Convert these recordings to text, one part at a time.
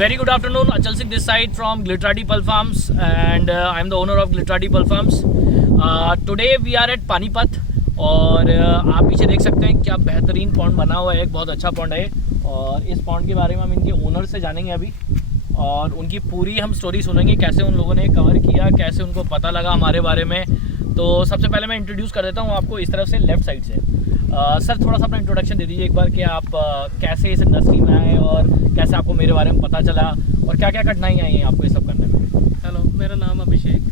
Very good afternoon. Achal Singh this side from Glitterati Pulp Farms, and I am the owner of Glitterati Pulp Farms. Today we are at Panipat और आप पीछे देख सकते हैं क्या बेहतरीन पॉन्ड बना हुआ है, एक बहुत अच्छा पॉन्ड है। और इस पॉन्ड के बारे में हम इनके ओनर से जानेंगे अभी, और उनकी पूरी हम स्टोरी सुनेंगे, कैसे उन लोगों ने कवर किया, कैसे उनको पता लगा हमारे बारे में। तो सबसे पहले मैं इंट्रोड्यूस कर देता हूँ आपको इस तरफ से, लेफ्ट साइड से। सर थोड़ा सा अपना इंट्रोडक्शन दे दीजिए एक बार कि आप कैसे इस इंडस्ट्री में आए और कैसे आपको मेरे बारे में पता चला और क्या क्या कठिनाइयाँ आई हैं आपको ये सब करने में। हेलो, मेरा नाम अभिषेक।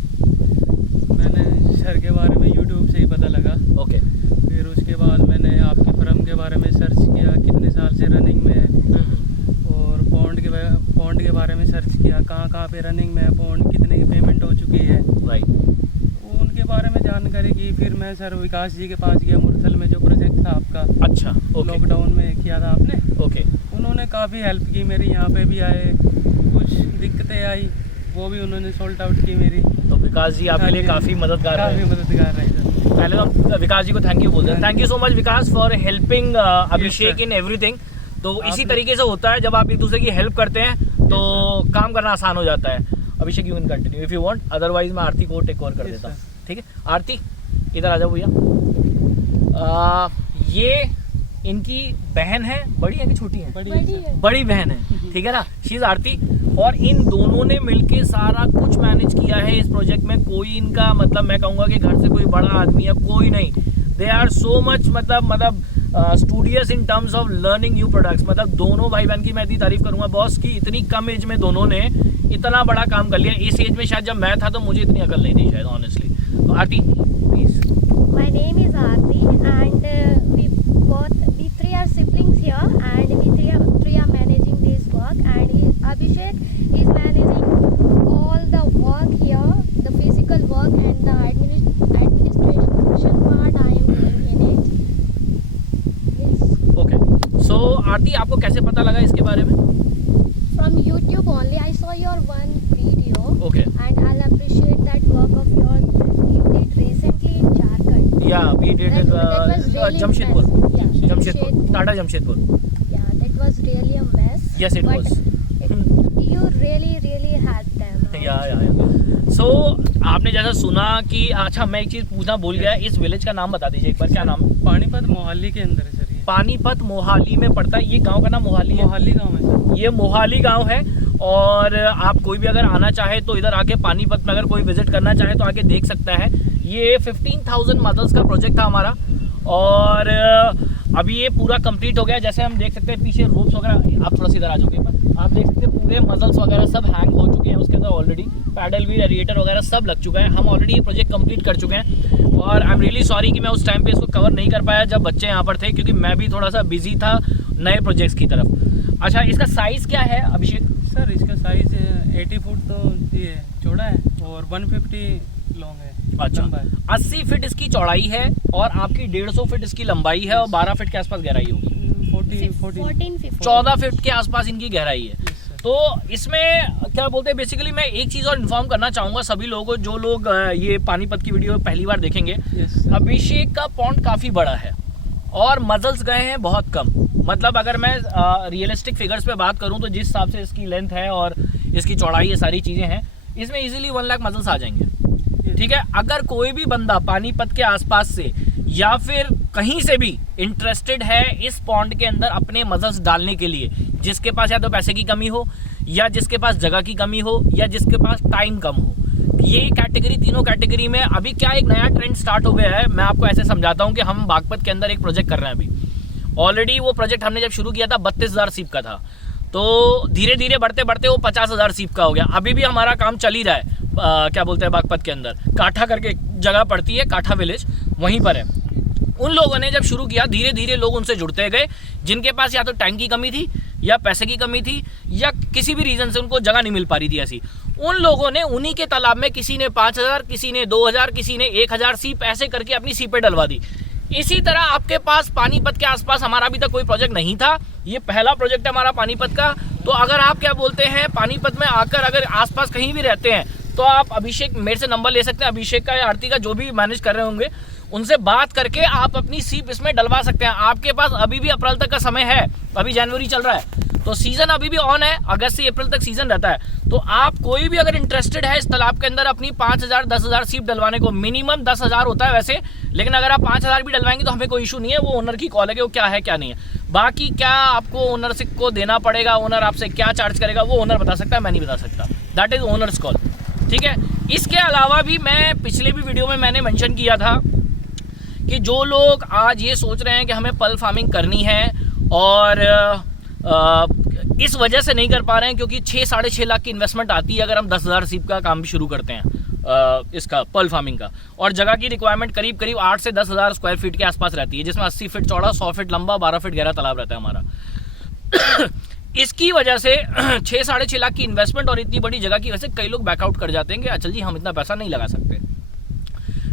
मैंने सर के बारे में यूट्यूब से ही पता लगा। ओके। फिर उसके बाद मैंने आपकी फर्म के बारे में सर्च किया, कितने साल से रनिंग में है, और पॉन्ड के बारे में सर्च किया, कहाँ पे रनिंग में है पॉन्ड, कितने की पेमेंट हो चुकी है। राइट। उनके बारे में जानकारी की। फिर मैं सर विकास जी के पास गया, मुरथल में जो प्रोजेक्ट था आपका। अच्छा। लॉकडाउन में किया था आपने। ओके। उन्होंने काफ़ी हेल्प की मेरी, यहाँ पे भी आए, कुछ दिक्कतें आई वो भी उन्होंने सॉल्ट आउट की मेरी। तो विकास जी आपके लिए काफ़ी मददगार रहे। सर पहले तो हम विकास जी को थैंक यू बोलते हैं। Thank you so much Vikas for helping Abhishek in everything. तो इसी तरीके से होता है, जब आप एक दूसरे की हेल्प करते हैं तो काम करना आसान हो जाता है। Abhishek you can continue if you want, otherwise मैं आरती को टेक ओवर कर देता हूँ। ठीक है आरती, इधर आ जाओ भैया। ये इनकी बहन है, बड़ी है कि छोटी है? बड़ी बहन है, ठीक है ना। शी इज आरती, और इन दोनों ने मिलके सारा कुछ मैनेज किया है इस प्रोजेक्ट में। कोई इनका मतलब मैं कहूँगा कि घर से कोई बड़ा आदमी है कोई नहीं। दे आर सो मच मतलब studious in terms of learning new products. मतलब दोनों भाई बहन की मैं इतनी तारीफ करूंगा बॉस की, इतनी कम एज में दोनों ने इतना बड़ा काम कर लिया। इस एज में शायद जब मैं था तो मुझे इतनी अकल नहीं थी शायद, ऑनेस्टली। तो आरती please. My name is Aarti, and we three are siblings here, and we three are managing this work, and Abhishek is managing all the work here, the physical work and the administration part I am doing in it. Please. Okay. So Aarti आपको कैसे पता लगा इसके बारे में? From YouTube only, I saw your one video. Okay. And I'll appreciate that work of yours you did recently in Jharkhand. Yeah, we did it That was really Jamshedpur. mess. Yeah, Jamshedpur, Tata Jamshedpur. Yeah, that was really a mess. Yes, it but was. You really helped them. या। सो आपने जैसा सुना कि, अच्छा मैं एक चीज़ पूछना भूल गया, इस विलेज का नाम बता दीजिए एक बार, क्या नाम है? पानीपत मोहाली के अंदर है सर। ये पानीपत मोहाली में पड़ता है। ये गांव का नाम मोहाली है? मोहाली गांव है सर। ये मोहाली गांव है। और आप कोई भी अगर आना चाहे तो इधर आके पानीपत में अगर कोई विजिट करना चाहे तो आके देख सकता है। ये 15,000 मदर्स का प्रोजेक्ट था हमारा, और अभी ये पूरा कंप्लीट हो गया। जैसे हम देख सकते हैं पीछे रोप्स वगैरह, आप थोड़ा सा इधर आ जाओगे, आप देख सकते हैं पूरे मजल्स वगैरह सब हैंग हो चुके हैं उसके अंदर ऑलरेडी। पैडल व्हील, रेडिएटर वगैरह सब लग चुका है। हम ऑलरेडी ये प्रोजेक्ट कंप्लीट कर चुके हैं, और आई एम रियली सॉरी कि मैं उस टाइम पे इसको कवर नहीं कर पाया जब बच्चे यहाँ पर थे, क्योंकि मैं भी थोड़ा सा बिजी था नए प्रोजेक्ट्स की तरफ। अच्छा, इसका साइज़ क्या है अभिषेक? सर इसका साइज 80 फुट तो ये चौड़ा है और 150 लॉन्ग है। अच्छा, 80 फीट इसकी चौड़ाई है और आपकी 150 फीट इसकी लंबाई है, और 12 फीट के आसपास गहराई होगी। 14 फीट के आसपास इनकी गहराई है। तो इसमें क्या बोलते हैं, बेसिकली मैं एक चीज़ और इन्फॉर्म करना चाहूँगा सभी लोगों को, जो लोग ये पानीपत की वीडियो पहली बार देखेंगे। अभिषेक का पॉन्ड काफ़ी बड़ा है और मजल्स गए हैं बहुत कम। मतलब अगर मैं रियलिस्टिक फिगर्स पे बात करूं तो जिस हिसाब से इसकी लेंथ है और इसकी चौड़ाई, ये सारी चीज़ें हैं, इसमें इजीली 1 लाख मजल्स आ जाएंगे। ठीक है, अगर कोई भी बंदा पानीपत के आसपास से या फिर कहीं से भी इंटरेस्टेड है इस पॉन्ड के अंदर अपने मजल्स डालने के लिए, जिसके पास या तो पैसे की कमी हो, या जिसके पास जगह की कमी हो, या जिसके पास टाइम कम हो, ये कैटेगरी, तीनों कैटेगरी में अभी क्या एक नया ट्रेंड स्टार्ट हो गया है। मैं आपको ऐसे समझाता हूँ कि हम बागपत के अंदर एक प्रोजेक्ट कर रहे हैं अभी। ऑलरेडी वो प्रोजेक्ट हमने जब शुरू किया था 32,000 सीप का था, तो धीरे धीरे बढ़ते बढ़ते वो 50,000 सीप का हो गया। अभी भी हमारा काम चल ही रहा है। क्या बोलते हैं, बागपत के अंदर काठा करके जगह पड़ती है, काठा विलेज, वहीं पर है। उन लोगों ने जब शुरू किया, धीरे धीरे लोग उनसे जुड़ते गए, जिनके पास या तो टाइम की कमी थी, या पैसे की कमी थी, या किसी भी रीज़न से उनको जगह नहीं मिल पा रही थी ऐसी। उन लोगों ने उन्हीं के तालाब में किसी ने 5,000, किसी ने 2,000, किसी ने 1,000 सीप ऐसे करके अपनी सीपें डलवा दी। इसी तरह आपके पास पानीपत के आसपास हमारा अभी तक कोई प्रोजेक्ट नहीं था, ये पहला प्रोजेक्ट है हमारा पानीपत का। तो अगर आप क्या बोलते हैं पानीपत में आकर अगर आसपास कहीं भी रहते हैं तो आप अभिषेक, मेरे से नंबर ले सकते हैं, अभिषेक का या आरती का, जो भी मैनेज कर रहे होंगे उनसे बात करके आप अपनी सीप इसमें डलवा सकते हैं। आपके पास अभी भी अप्रैल तक का समय है, अभी जनवरी चल रहा है, तो सीजन अभी भी ऑन है, अगस्त से अप्रैल तक सीजन रहता है। तो आप कोई भी अगर इंटरेस्टेड है इस तालाब के अंदर अपनी 5,000 10,000 सीप डलवाने को, मिनिमम 10,000 होता है वैसे, लेकिन अगर आप 5,000 भी डलवाएंगे तो हमें कोई इशू नहीं है, वो ओनर की कॉल है कि वो क्या है क्या नहीं है। बाकी क्या आपको ओनरशिप को देना पड़ेगा, ओनर आपसे क्या चार्ज करेगा, वो ओनर बता सकता है, मैं नहीं बता सकता, दैट इज ओनर्स कॉल, ठीक है। इसके अलावा भी मैं पिछले भी वीडियो में मैंने मेंशन किया था कि जो लोग आज ये सोच रहे हैं कि हमें पर्ल फार्मिंग करनी है और इस वजह से नहीं कर पा रहे हैं क्योंकि 6-6.5 लाख की इन्वेस्टमेंट आती है अगर हम 10,000 सीप का काम भी शुरू करते हैं इसका पर्ल फार्मिंग का, और जगह की रिक्वायरमेंट करीब करीब 8 से 10,000 स्क्वायर फीट के आसपास रहती है, जिसमें 80 फीट चौड़ा, 100 फीट लंबा, 12 फीट गहरा तालाब रहता है हमारा। इसकी वजह से 6-6.5 लाख की इन्वेस्टमेंट और इतनी बड़ी जगह की वजह से कई लोग बैकआउट कर जाते हैं कि अचल जी हम इतना पैसा नहीं लगा सकते।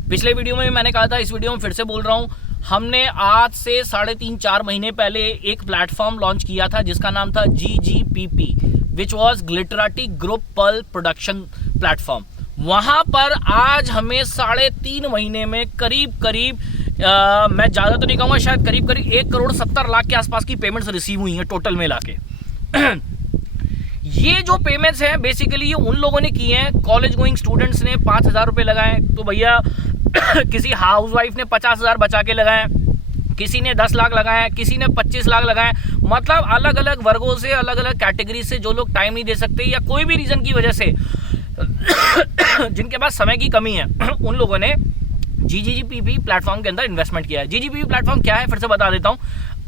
पिछले वीडियो में भी मैंने कहा था, इस वीडियो में फिर से बोल रहा हूँ, हमने आज से 3.5-4 महीने पहले एक प्लेटफॉर्म लॉन्च किया था जिसका नाम था GGPP, which was glitterati group pearl production platform. वहां पर आज हमें 3.5 महीने में करीब करीब मैं ज़्यादा तो नहीं कहूँगा, शायद करीब करीब 1,70,00,000 के आसपास की पेमेंट्स रिसीव हुई हैं टोटल में लाके। ये जो पेमेंट्स हैं बेसिकली ये उन लोगों ने किए हैं, कॉलेज गोइंग स्टूडेंट्स ने 5,000 रुपये लगाए, तो भैया किसी हाउस वाइफ ने 50,000 बचा के लगाए, किसी ने 10 लाख लगाए, किसी ने 25 लाख लगाए। मतलब अलग अलग वर्गों से, अलग अलग कैटेगरी से जो लोग टाइम नहीं दे सकते या कोई भी रीज़न की वजह से जिनके पास समय की कमी है, उन लोगों ने GGPP प्लेटफॉर्म के अंदर इन्वेस्टमेंट किया है। GGPP प्लेटफॉर्म क्या है फिर से बता देता हूँ।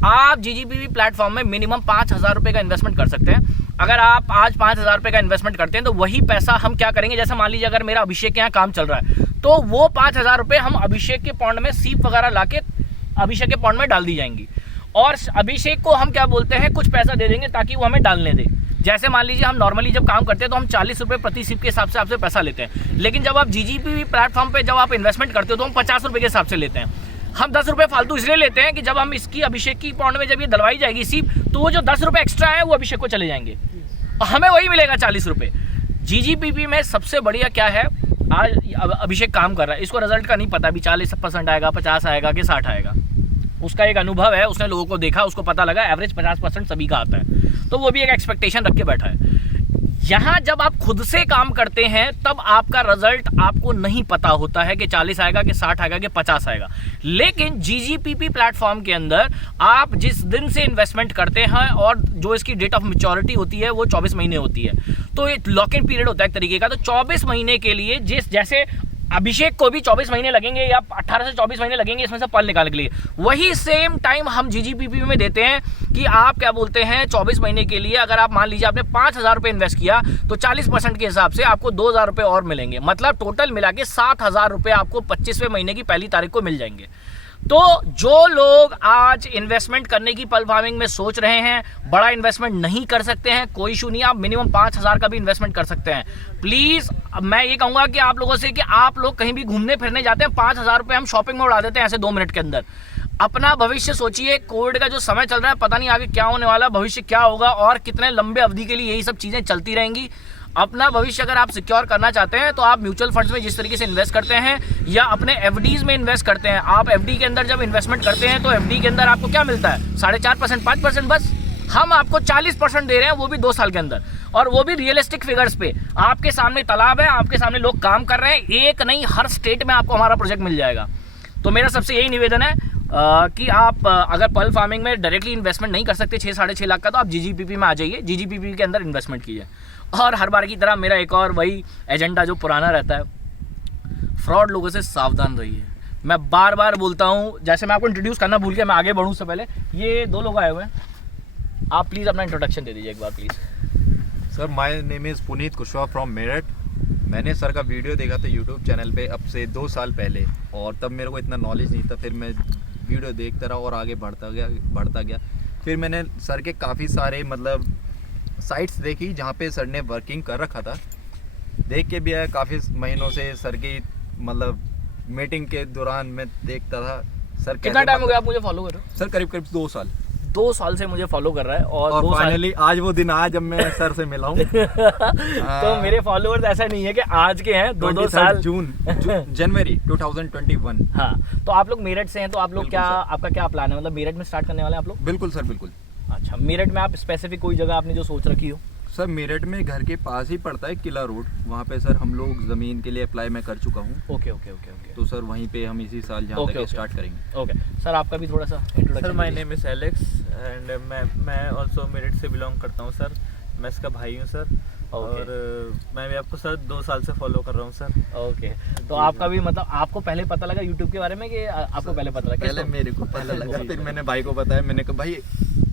आप GGPP प्लेटफॉर्म में मिनिमम 5,000 रुपये का इन्वेस्टमेंट कर सकते हैं। अगर आप आज 5,000 रुपये का इन्वेस्टमेंट करते हैं तो वही पैसा हम क्या करेंगे, जैसे मान लीजिए अगर मेरा अभिषेक के यहाँ काम चल रहा है तो वो 5,000 रुपये हम अभिषेक के पॉन्ड में सीप वगैरह ला के अभिषेक के पॉन्ड में डाल दी जाएंगी, और अभिषेक को हम क्या बोलते हैं, कुछ पैसा दे देंगे ताकि वो हमें डालने दे। जैसे मान लीजिए हम नॉर्मली जब काम करते हैं तो हम 40 रुपये प्रति सीप के हिसाब से आपसे पैसा लेते हैं, लेकिन जब आप GGPP प्लेटफॉर्म पे जब आप इन्वेस्टमेंट करते हो तो हम 50 रुपये के हिसाब से लेते हैं। हम 10 रुपये फालतू इसलिए लेते हैं कि जब हम इसकी अभिषेक की पॉन्ड में जब ये डलवाई जाएगी सीप तो वो जो 10 रुपये एक्स्ट्रा है वो अभिषेक को चले जाएंगे, हमें वही मिलेगा 40 रुपये। GGPP में सबसे बढ़िया क्या है, आज अभिषेक काम कर रहा है, इसको रिजल्ट का नहीं पता अभी 40% आएगा, 50 आएगा कि 60 आएगा, उसका एक अनुभव है, उसने लोगों को देखा, उसको पता लगा एवरेज 50% सभी का आता है, तो वो भी एक एक्सपेक्टेशन रख के बैठा है। यहाँ जब आप खुद से काम करते हैं तब आपका रिजल्ट आपको नहीं पता होता है कि 40 आएगा कि 60 आएगा कि 50 आएगा, लेकिन GGPP प्लेटफॉर्म के अंदर आप जिस दिन से इन्वेस्टमेंट करते हैं और जो इसकी डेट ऑफ मैच्योरिटी होती है वो 24 महीने होती है, तो एक लॉक इन पीरियड होता है एक तरीके का। तो 24 महीने के लिए जैसे अभिषेक को भी 24 महीने लगेंगे या 18 से 24 महीने लगेंगे इसमें से पर्ल निकालने के लिए, वही सेम टाइम हम GGPP में देते हैं कि आप क्या बोलते हैं 24 महीने के लिए अगर आप मान लीजिए आपने 5,000 रुपये इन्वेस्ट किया तो 40% के हिसाब से आपको 2,000 रुपये और मिलेंगे, मतलब टोटल मिला के 7,000 रुपये आपको 25वें महीने की पहली तारीख को मिल जाएंगे। तो जो लोग आज इन्वेस्टमेंट करने की पर्ल फार्मिंग में सोच रहे हैं, बड़ा इन्वेस्टमेंट नहीं कर सकते हैं, कोई इशू नहीं, आप मिनिमम 5,000 का भी इन्वेस्टमेंट कर सकते हैं। प्लीज़ मैं ये कहूँगा कि आप लोगों से कि आप लोग कहीं भी घूमने फिरने जाते हैं 5,000 रुपये हम शॉपिंग में उड़ा देते हैं ऐसे 2 मिनट के अंदर। अपना भविष्य सोचिए, कोविड का जो समय चल रहा है पता नहीं आगे क्या होने वाला, भविष्य क्या होगा और कितने लंबे अवधि के लिए यही सब चीज़ें चलती रहेंगी। अपना भविष्य अगर आप सिक्योर करना चाहते हैं तो आप म्यूचुअल फंड्स में जिस तरीके से इन्वेस्ट करते हैं या अपने FDs में इन्वेस्ट करते हैं, आप FD के अंदर जब इन्वेस्टमेंट करते हैं तो FD के अंदर आपको क्या मिलता है, 4.5% 5%, बस हम आपको 40% दे रहे हैं, वो भी 2 साल के अंदर, और वो भी रियलिस्टिक फिगर्स पे। आपके सामने तालाब है, आपके सामने लोग काम कर रहे हैं, एक नहीं हर स्टेट में आपको हमारा प्रोजेक्ट मिल जाएगा। तो मेरा सबसे यही निवेदन है कि आप अगर पर्ल फार्मिंग में डायरेक्टली इन्वेस्टमेंट नहीं कर सकते 6-6.5 लाख का, तो आप GGPP में आ जाइए, GGPP के अंदर इन्वेस्टमेंट कीजिए। और हर बार की तरह मेरा एक और वही एजेंडा जो पुराना रहता है, फ्रॉड लोगों से सावधान रहिए। मैं बार बार बोलता हूँ, जैसे मैं आपको इंट्रोड्यूस करना भूल गया, मैं आगे बढ़ूँ उससे पहले ये 2 लोग आए हुए हैं, आप प्लीज़ अपना इंट्रोडक्शन दे दीजिए एक बार please. Sir, my name is Puneet Kushwaha from Meerut. मैंने सर का वीडियो देखा था यूट्यूब चैनल पे अब से 2 साल पहले, और तब मेरे को इतना नॉलेज नहीं था, फिर मैं वीडियो देखता रहा और आगे बढ़ता गया। फिर मैंने सर के काफ़ी सारे मतलब साइट्स देखी जहाँ पे सर ने वर्किंग कर रखा था, देख के भी आया। काफ़ी महीनों से सर की मतलब मीटिंग के दौरान मैं देखता था सर। कितना टाइम हो गया आप मुझे फॉलो कर रहे हो? सर करीब 2 साल। 2 साल से मुझे फॉलो कर रहा है और फाइनली आज वो दिन आया जब मैं सर से मिला हूँ। तो मेरे फॉलोअर्स ऐसा नहीं है कि आज के हैं, 2 साल जनवरी 2021। हाँ, तो आप लोग मेरठ से हैं, तो आप लोग क्या, आपका क्या प्लान है, मतलब मेरठ में स्टार्ट करने वाले हैं आप लोग? बिल्कुल सर, बिल्कुल। अच्छा, मेरठ में आप स्पेसिफिक कोई जगह आपने जो सोच रखी हो? सर मेरठ में घर के पास ही पड़ता है किला रोड, वहाँ पे सर हम लोग ज़मीन के लिए अप्लाई मैं कर चुका हूँ। Okay okay okay okay. तो सर वहीं पे हम इसी साल जहाँ तक स्टार्ट करेंगे। ओके सर, आपका भी थोड़ा सा introduction. Sir my name is Alex and मैं ऑल्सो मेरठ से बिलोंग करता हूँ सर। मैं इसका भाई हूँ सर। और मैं भी आपको सर 2 साल से फॉलो कर रहा हूँ सर। ओके, तो आपका भी मतलब आपको पहले पता लगा यूट्यूब के बारे में कि आपको पहले पता लगा? पहले मेरे को पता लगा, फिर मैंने भाई को बताया। मैंने कहा भाई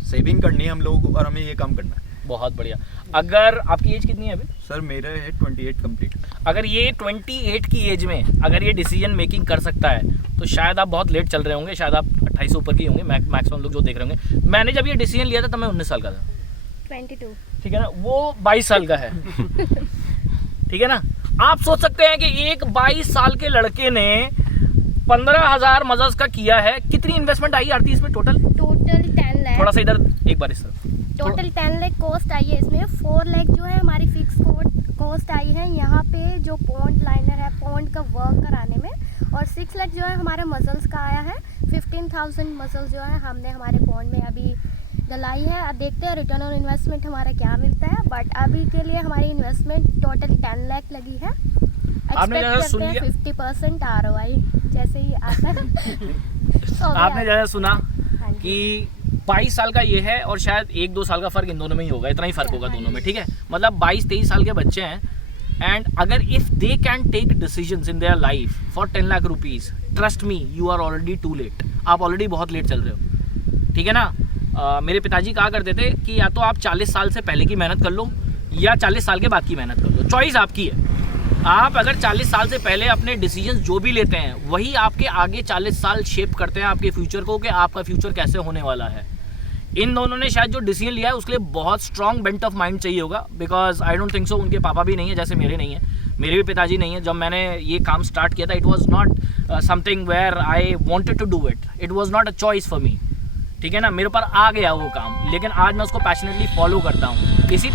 सेविंग करनी है हम लोगों को और हमें ये काम करना है। बहुत बढ़िया। अगर आपकी एज कितनी है अभी? सर मेरा है 28 कंप्लीट। अगर ये 28 की एज में अगर ये डिसीजन मेकिंग कर सकता है तो शायद आप बहुत लेट चल रहे होंगे, शायद आप 28 से ऊपर के होंगे मैक्सिमम लोग जो देख रहे होंगे। मैंने जब ये डिसीजन लिया था तब मैं 19 साल का था। 22। ठीक है ना, वो 22 साल का है। ठीक है ना, आप सोच सकते हैं कि एक 22 साल के लड़के ने 15,000 मजल्स का किया है। कितनी इन्वेस्टमेंट आई आरती इसमें टोटल? टोटल 10 लाख। थोड़ा सा इधर एक बार इस तरफ। टोटल 10 लाख कॉस्ट आई है इसमें। 4 लाख जो है हमारी फिक्स कॉस्ट आई है यहाँ पे जो पॉन्ड लाइनर है, पॉन्ड का वर्क कराने में, और 6 लाख जो है हमारे मसल्स का आया है। 15,000 मसल्स जो है हमने हमारे पॉन्ड में अभी डलाई है। अब देखते हैं रिटर्न ऑन इन्वेस्टमेंट हमारा क्या मिलता है, बट अभी के लिए हमारी इन्वेस्टमेंट टोटल 10 लाख लगी है। एक्सपेक्ट करते हैं 50% ROI जैसे ही आता है। आपने जैसा सुना हाँ जी। कि 22 साल का ये है और शायद 1-2 साल का फर्क इन दोनों में ही होगा, इतना ही फर्क होगा दोनों में। ठीक है, मतलब 22-23 साल के बच्चे हैं एंड अगर if they can take decisions in their life for 10 lakh rupees, trust me you are already too late. आप ऑलरेडी बहुत लेट चल रहे हो। ठीक है ना, मेरे पिताजी कहा करते थे कि या तो आप 40 साल से पहले की मेहनत कर लो या 40 साल के बाद की मेहनत कर लो, चॉइस आपकी है। आप अगर 40 साल से पहले अपने डिसीजंस जो भी लेते हैं वही आपके आगे 40 साल शेप करते हैं आपके फ्यूचर को, कि आपका फ्यूचर कैसे होने वाला है। इन दोनों ने शायद जो डिसीजन लिया है उसके लिए बहुत स्ट्रॉन्ग बेंट ऑफ माइंड चाहिए होगा, because I don't think so उनके पापा भी नहीं है जैसे मेरे नहीं है, मेरे भी पिताजी नहीं है। जब मैंने ये काम स्टार्ट किया था it was not something where I wanted to do it, it was not a choice for me. ठीक है ना, मेरे ऊपर आ गया वो काम, लेकिन आज मैं उसको पैशनेटली फॉलो करता हूँ। इसी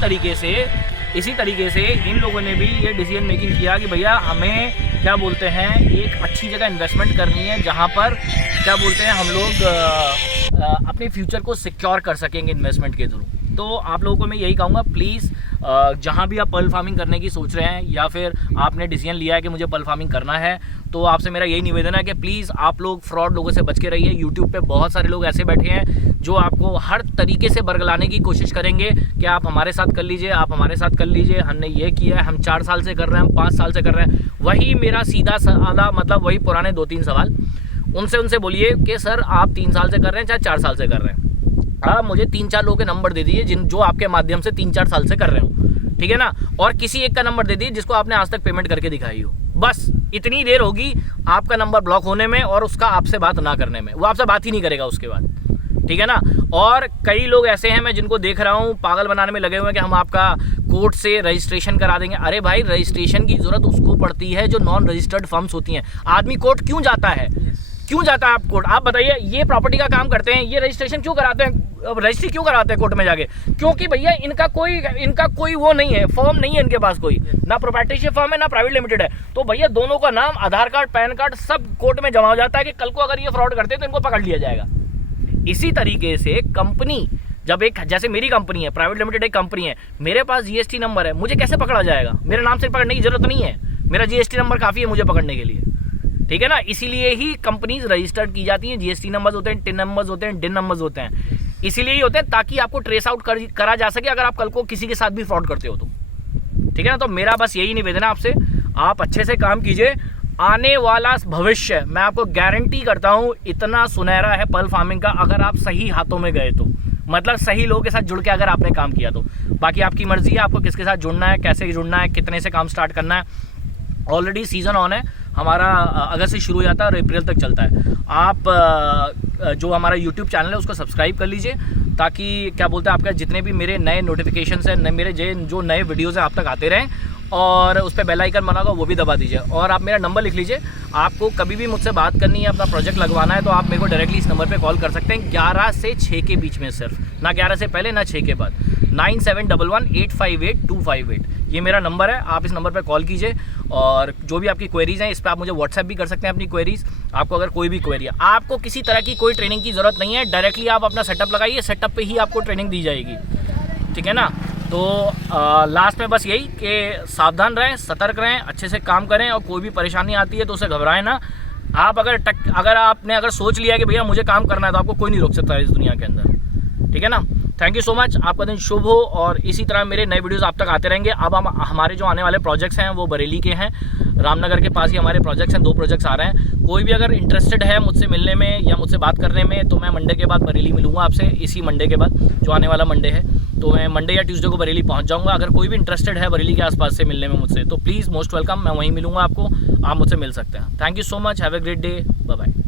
तरीके से इन लोगों ने भी ये डिसीजन मेकिंग किया कि भैया हमें क्या बोलते हैं एक अच्छी जगह इन्वेस्टमेंट करनी है जहाँ पर क्या बोलते हैं हम लोग अपने फ्यूचर को सिक्योर कर सकेंगे इन्वेस्टमेंट के थ्रू। तो आप लोगों को मैं यही कहूँगा, प्लीज़ जहाँ भी आप पर्ल फार्मिंग करने की सोच रहे हैं या फिर आपने डिसीजन लिया है कि मुझे पर्ल फार्मिंग करना है, तो आपसे मेरा यही निवेदन है कि प्लीज़ आप लोग फ्रॉड लोगों से बच के रहिए। यूट्यूब पे बहुत सारे लोग ऐसे बैठे हैं जो आपको हर तरीके से बरगलाने की कोशिश करेंगे कि आप हमारे साथ कर लीजिए, आप हमारे साथ कर लीजिए, हमने ये किया है, हम 4 साल से कर रहे हैं, हम 5 साल से कर रहे हैं। वही मेरा सीधा साधा मतलब वही पुराने 2-3 सवाल उनसे बोलिए कि सर आप 3 साल से कर रहे हैं चाहे 4 साल से कर रहे हैं, आप मुझे 3-4 लोगों के नंबर दे दीजिए जो आपके माध्यम से 3-4 साल से कर रहे हो। ठीक है ना, और किसी एक का नंबर दे दीजिए जिसको आपने आज तक पेमेंट करके दिखाई हो। बस इतनी देर होगी आपका नंबर ब्लॉक होने में और उसका आपसे बात ना करने में, वो आपसे बात ही नहीं करेगा उसके बाद। ठीक है ना, और कई लोग ऐसे हैं मैं जिनको देख रहा हूँ पागल बनाने में लगे हुए हैं कि हम आपका कोर्ट से रजिस्ट्रेशन करा देंगे। अरे भाई, रजिस्ट्रेशन की जरूरत उसको पड़ती है जो नॉन रजिस्टर्ड फर्म्स होती हैं। आदमी कोर्ट क्यों जाता है? क्यों जाता है आप कोर्ट? आप बताइए, ये प्रॉपर्टी का काम करते हैं, ये रजिस्ट्रेशन क्यों कराते हैं, रजिस्ट्री क्यों कराते हैं कोर्ट में जाके? क्योंकि भैया इनका कोई वो नहीं है, फॉर्म नहीं है इनके पास, कोई ना प्रोप्राइटरशिप फॉर्म है ना प्राइवेट लिमिटेड है। तो भैया दोनों का नाम, आधार कार्ड, पैन कार्ड सब कोर्ट में जमा हो जाता है कि कल को अगर ये फ्रॉड करते हैं तो इनको पकड़ लिया जाएगा। इसी तरीके से कंपनी जब एक जैसे मेरी कंपनी है, प्राइवेट लिमिटेड एक कंपनी है, मेरे पास जीएसटी नंबर है, मुझे कैसे पकड़ा जाएगा? मेरे नाम से पकड़ने की जरूरत नहीं है, मेरा जीएसटी नंबर काफ़ी है मुझे पकड़ने के लिए। ठीक है ना, इसीलिए ही कंपनीज रजिस्टर्ड की जाती हैं। जीएसटी नंबर्स होते हैं, टिन नंबर्स होते हैं, डिन नंबर्स होते हैं, इसीलिए ही होते हैं ताकि आपको ट्रेस आउट करा जा सके अगर आप कल को किसी के साथ भी फ्रॉड करते हो तो। ठीक है ना, तो मेरा बस यही निवेदन है आपसे, आप अच्छे से काम कीजिए। आने वाला भविष्य मैं आपको गारंटी करता हूँ इतना सुनहरा है पर्ल फार्मिंग का, अगर आप सही हाथों में गए तो, मतलब सही लोगों के साथ जुड़ के अगर आपने काम किया तो। बाकी आपकी मर्जी है आपको किसके साथ जुड़ना है, कैसे जुड़ना है, कितने से काम स्टार्ट करना है। ऑलरेडी सीज़न ऑन है हमारा, अगस्त से शुरू हो जाता है और अप्रैल तक चलता है। आप जो हमारा यूट्यूब चैनल है उसको सब्सक्राइब कर लीजिए ताकि क्या बोलते हैं आपका जितने भी मेरे नए नोटिफिकेशंस हैं, मेरे जो नए वीडियोज़ हैं आप तक आते रहें, और उस पर बेल आइकन बना होगा वो भी दबा दीजिए। और आप मेरा नंबर लिख लीजिए, आपको कभी भी मुझसे बात करनी है, अपना प्रोजेक्ट लगवाना है तो आप मेरे को डायरेक्टली इस नंबर पे कॉल कर सकते हैं 11 से 6 के बीच में, सिर्फ ना 11 से पहले ना 6 के बाद। 9711 858 258 ये मेरा नंबर है, आप इस नंबर पर कॉल कीजिए और जो भी आपकी क्वेरीज हैं इस पर आप मुझे व्हाट्सएप भी कर सकते हैं अपनी क्वेरीज। आपको अगर कोई भी क्वेरी है, आपको किसी तरह की कोई ट्रेनिंग की ज़रूरत नहीं है, डायरेक्टली आप अपना सेटअप लगाइए, सेटअप पे ही आपको ट्रेनिंग दी जाएगी, ठीक है ना। तो लास्ट में बस यही कि सावधान रहें, सतर्क रहें, अच्छे से काम करें और कोई भी परेशानी आती है तो उसे घबराएं ना। आप अगर आपने सोच लिया है कि भैया मुझे काम करना है तो आपको कोई नहीं रोक सकता है इस दुनिया के अंदर, ठीक है ना। थैंक यू सो मच, आपका दिन शुभ हो और इसी तरह मेरे नए वीडियोस आप तक आते रहेंगे। अब हमारे जो आने वाले प्रोजेक्ट्स हैं वो बरेली के हैं, रामनगर के पास ही हमारे प्रोजेक्ट्स हैं, 2 प्रोजेक्ट्स आ रहे हैं। कोई भी अगर इंटरेस्टेड है मुझसे मिलने में या मुझसे बात करने में तो मैं मंडे के बाद बरेली मिलूंगा आपसे, इसी मंडे के बाद जो आने वाला मंडे है, तो मैं मंडे या ट्यूसडे को बरेली पहुंच जाऊंगा। अगर कोई भी इंटरेस्टेड है बरेली के आसपास से मिलने में मुझसे तो प्लीज़ मोस्ट वेलकम, मैं वहीं मिलूंगा आपको, आप मुझसे मिल सकते हैं। Thank you so much, have a great day, bye bye.